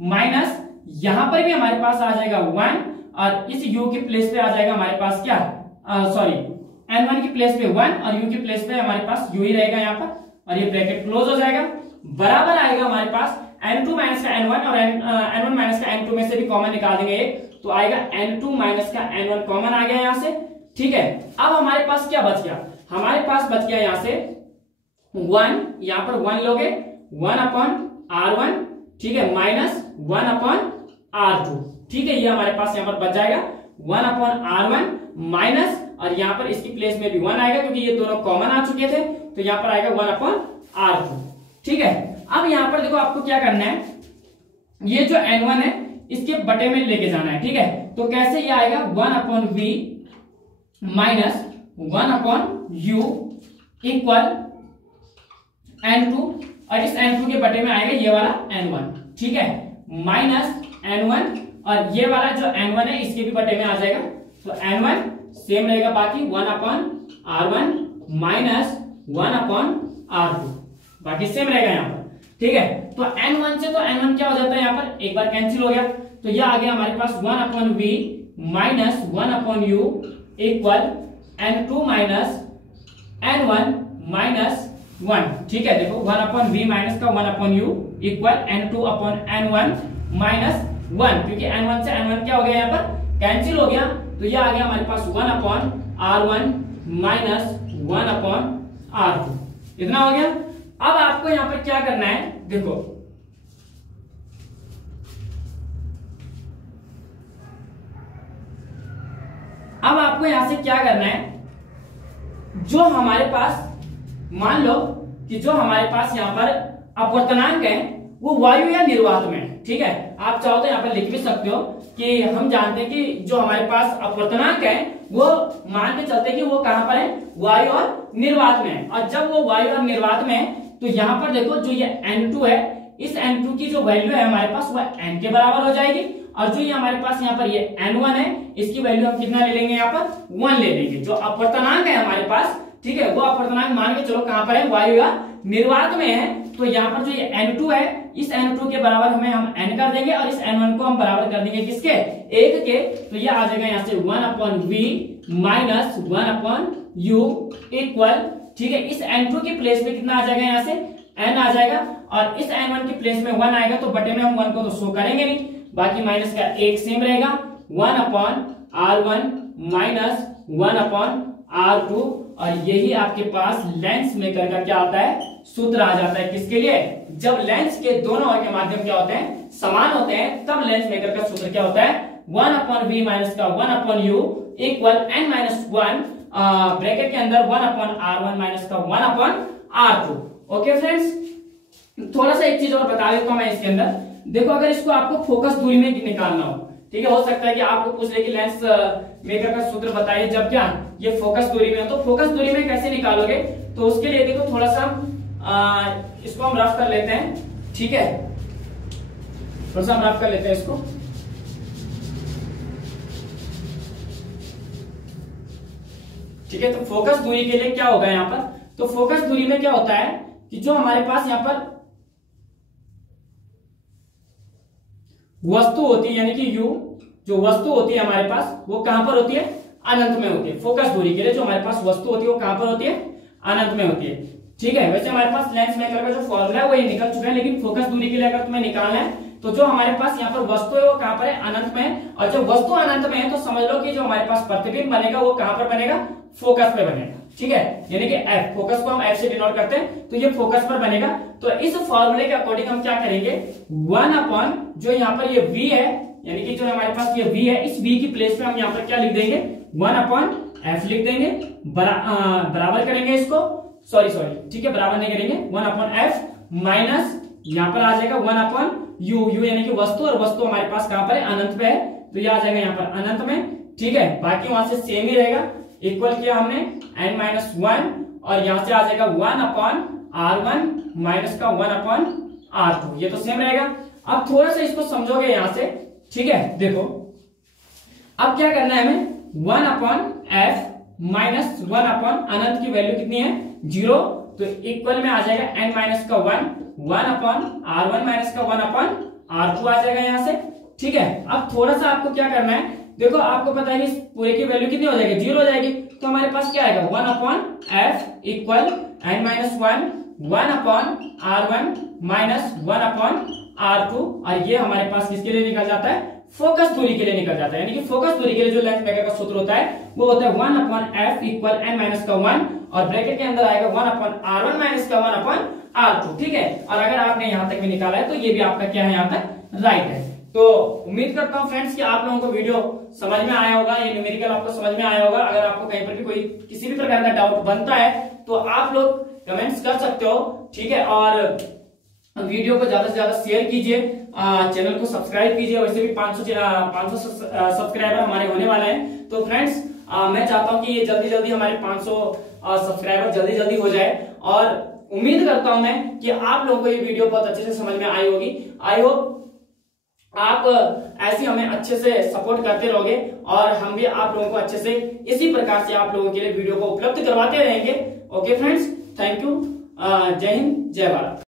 माइनस यहां पर भी हमारे पास आ जाएगा 1 और इस u की प्लेस पे आ जाएगा हमारे पास क्या, n1 की प्लेस पे 1 और u की प्लेस पे हमारे पास u ही रहेगा यहाँ पर, और ये ब्रैकेट क्लोज हो जाएगा। बराबर आएगा हमारे पास n2 माइनस का n1 और n1 माइनस का n2 में से भी कॉमन निकाल देंगे एक, तो आएगा n2 माइनस का n1 कॉमन आ गया यहां से, ठीक है। अब हमारे पास क्या बच गया, हमारे पास बच गया यहां से 1, यहां पर 1 लोगे 1 अपॉन r1, ठीक है, माइनस 1 अपॉन r2, ठीक है। ये हमारे पास यहां पर बच जाएगा 1 अपॉन r1 माइनस, और यहां पर इसकी प्लेस में भी 1 आएगा क्योंकि ये दोनों कॉमन आ चुके थे, तो यहां पर आएगा 1 अपॉन r2, ठीक है। अब यहां पर देखो आपको क्या करना है, ये जो n1 है इसके बटे में लेके जाना है, ठीक है। तो कैसे ये आएगा 1 upon v minus 1 upon u equal n2, और इस n2 के बटे में आएगा ये वाला n1, ठीक है, माइनस n1, और ये वाला जो n1 है इसके भी बटे में आ जाएगा, तो n1 सेम रहेगा बाकी 1 upon r1 minus 1 upon r2, बाकी सेम रहेगा यहाँ पर, ठीक है। तो n1 से तो n1 क्या हो जाता है, यहाँ पर एक बार कैंसिल हो गया, तो यह आ गया हमारे पास 1 upon v minus 1 upon u equal n2 minus n1 minus 1, ठीक है। देखो 1 अपॉन v माइनस का 1 upon u equal n2 upon n1 minus 1, क्योंकि n1 से n1 क्या हो गया, यहाँ पर कैंसिल हो गया, तो यह आ गया हमारे पास 1 upon r1 minus 1 upon r2, इतना हो गया। अब आपको यहां पर क्या करना है, देखो अब आपको यहां से क्या करना है, जो हमारे पास मान लो कि जो हमारे पास यहां पर अपवर्तनांक है वो वायु या निर्वात में है, ठीक है। आप चाहो तो यहां पर लिख भी सकते हो कि हम जानते हैं कि जो हमारे पास अपवर्तनांक है वो मान के चलते कि वो कहां पर है, वायु और निर्वात में है, और जब वो वायु और निर्वात में है तो यहां पर देखो जो ये n2 है, इस n2 की जो वैल्यू है हमारे पास वह n के बराबर हो जाएगी, और जो ये हमारे पास यहाँ पर ये n1 है इसकी वैल्यू हम कितना ले लेंगे, यहाँ पर 1 ले लेंगे। जो अपवर्तनांक है हमारे पास, ठीक है, वो अपवर्तनांक मान के चलो कहां पर है, वायु या निर्वात में है, तो यहाँ पर जो ये n2 है इस n2 के बराबर हम n कर देंगे, और इस n1 को हम बराबर कर देंगे किसके, 1 के, तो ये आ जाएगा यहाँ से 1 upon v minus 1 upon u equal, ठीक है, इस n2 की प्लेस में कितना आ जाएगा, यहाँ से n आ जाएगा, और इस n1 की प्लेस में 1 आएगा, तो बटे में हम 1 को तो शो करेंगे नहीं, बाकी माइनस का 1 सेम रहेगा, 1 upon r1 minus 1 upon r2, और यही आपके पास लेंस मेकर का क्या आता है, सूत्र आ जाता है। किसके लिए, जब लेंस के दोनों ओर के माध्यम क्या होते हैं, समान होते हैं, तब लेंस मेकर का सूत्र क्या होता है, 1 अपॉन v माइनस का 1 upon u equal n minus 1 bracket के अंदर 1 अपॉन r1 माइनस का 1 अपॉन r2। ओके फ्रेंड्स, थोड़ा सा एक चीज और बता देता हूं मैं इसके अंदर। देखो अगर इसको आपको फोकस दूरी में निकालना हो, ठीक है, हो सकता है कि आपको पूछ ले कि लेंस मेकर का सूत्र बताइए जब क्या ये फोकस दूरी में हो, तो फोकस दूरी में कैसे निकालोगे, तो उसके लिए देखो थोड़ा सा इसको हम रफ कर लेते हैं, ठीक है, थोड़ा सा हम रफ कर लेते हैं इसको। ठीक है, तो फोकस दूरी के लिए क्या होगा यहाँ पर, तो फोकस दूरी में क्या होता है कि जो हमारे पास यहाँ पर वस्तु होती है, यानी कि u जो वस्तु होती है हमारे पास वो कहां पर होती है, अनंत में होती है। फोकस दूरी के लिए जो हमारे पास वस्तु होती है वो कहां पर होती है, अनंत में होती है। ठीक है, वैसे हमारे पास लेंस मेकर का जो फॉर्मूला है वो ये निकल चुका है, लेकिन फोकस दूरी के लिए अगर तुम्हें निकालना है तो जो हमारे पास यहाँ पर वस्तु है वो कहां पर है, अनंत में है। और जब वस्तु अनंत में है तो समझ लो कि जो हमारे पास प्रतिबिंब बनेगा वो कहां पर बनेगा, फोकस पे बनेगा। ठीक है, यानी कि एफ, फोकस को हम एफ से डिनोट करते हैं, तो ये फोकस पर बनेगा। तो इस फॉर्मूले के अकॉर्डिंग हम क्या करेंगे, 1 अपॉन जो यहाँ पर ये v है, यानी कि जो हमारे पास ये v है, इस v की प्लेस पे हम यहाँ पर क्या लिख देंगे, 1 अपॉन एफ लिख देंगे। बराबर करेंगे इसको, सॉरी ठीक है, बराबर नहीं करेंगे, 1 अपॉन एफ माइनस यहाँ पर आ जाएगा 1 अपॉन यू, यू यानी कि वस्तु, और वस्तु हमारे पास कहां पर है, अनंत पे है, तो ये आ जाएगा यहाँ पर अनंत में। ठीक है, बाकी वहां से सेम ही रहेगा, इक्वल किया हमने n-1 और यहां से आ जाएगा 1 अपॉन r1 माइनस का 1 अपॉन r2, ये तो सेम रहेगा। अब थोड़ा सा इसको समझोगे यहां से, ठीक है, देखो अब क्या करना है हमें, 1 अपॉन f माइनस 1 अपॉन अनंत की वैल्यू कितनी है, 0, तो इक्वल में आ जाएगा n माइनस का 1 अपॉन r1 माइनस का 1 अपॉन r2 आ जाएगा यहां से। ठीक है, अब थोड़ा सा आपको क्या करना है, देखो आपको पता है कि पूरे की वैल्यू कितनी हो जाएगी, 0 हो जाएगी, तो हमारे पास क्या आएगा, 1 upon F equal n minus 1 upon r1 minus 1 upon r2, और ये हमारे पास किसके लिए निकल जाता है, फोकस दूरी के लिए निकल जाता है। यानी कि फोकस दूरी के लिए जो लेंस मेकर का सूत्र होता है वो होता है 1 upon F equal n minus का 1, और ब्रैकेट के अंदर आएगा 1 अपॉन r1 माइनस का 1 अपॉन r2। ठीक है, और अगर आपने यहां तक भी निकाला है तो ये भी आपका क्या है, यहां तक राइट है। तो उम्मीद करता हूं फ्रेंड्स कि आप लोगों को वीडियो समझ में आया होगा, ये न्यूमेरिकल आपको समझ में आया होगा। अगर आपको कहीं पर भी कोई किसी भी प्रकार का डाउट बनता है तो आप लोग कमेंट्स कर सकते हो। ठीक है, और वीडियो को ज्यादा से ज्यादा शेयर कीजिए, चैनल को सब्सक्राइब कीजिए। वैसे भी 500 सब्सक्राइबर हमारे होने वाले हैं, तो फ्रेंड्स मैं चाहता हूं कि ये जल्दी हमारे 500 सब्सक्राइबर जल्दी हो जाए, और उम्मीद करता हूं मैं कि आप लोगों को ये वीडियो बहुत अच्छे से समझ में आई होगी। आई होप आप ऐसे हमें अच्छे से सपोर्ट करते रहोगे, और हम भी आप लोगों को अच्छे से इसी प्रकार से आप लोगों के लिए वीडियो को उपलब्ध करवाते रहेंगे। ओके फ्रेंड्स, थैंक यू, जय हिंद, जय भारत।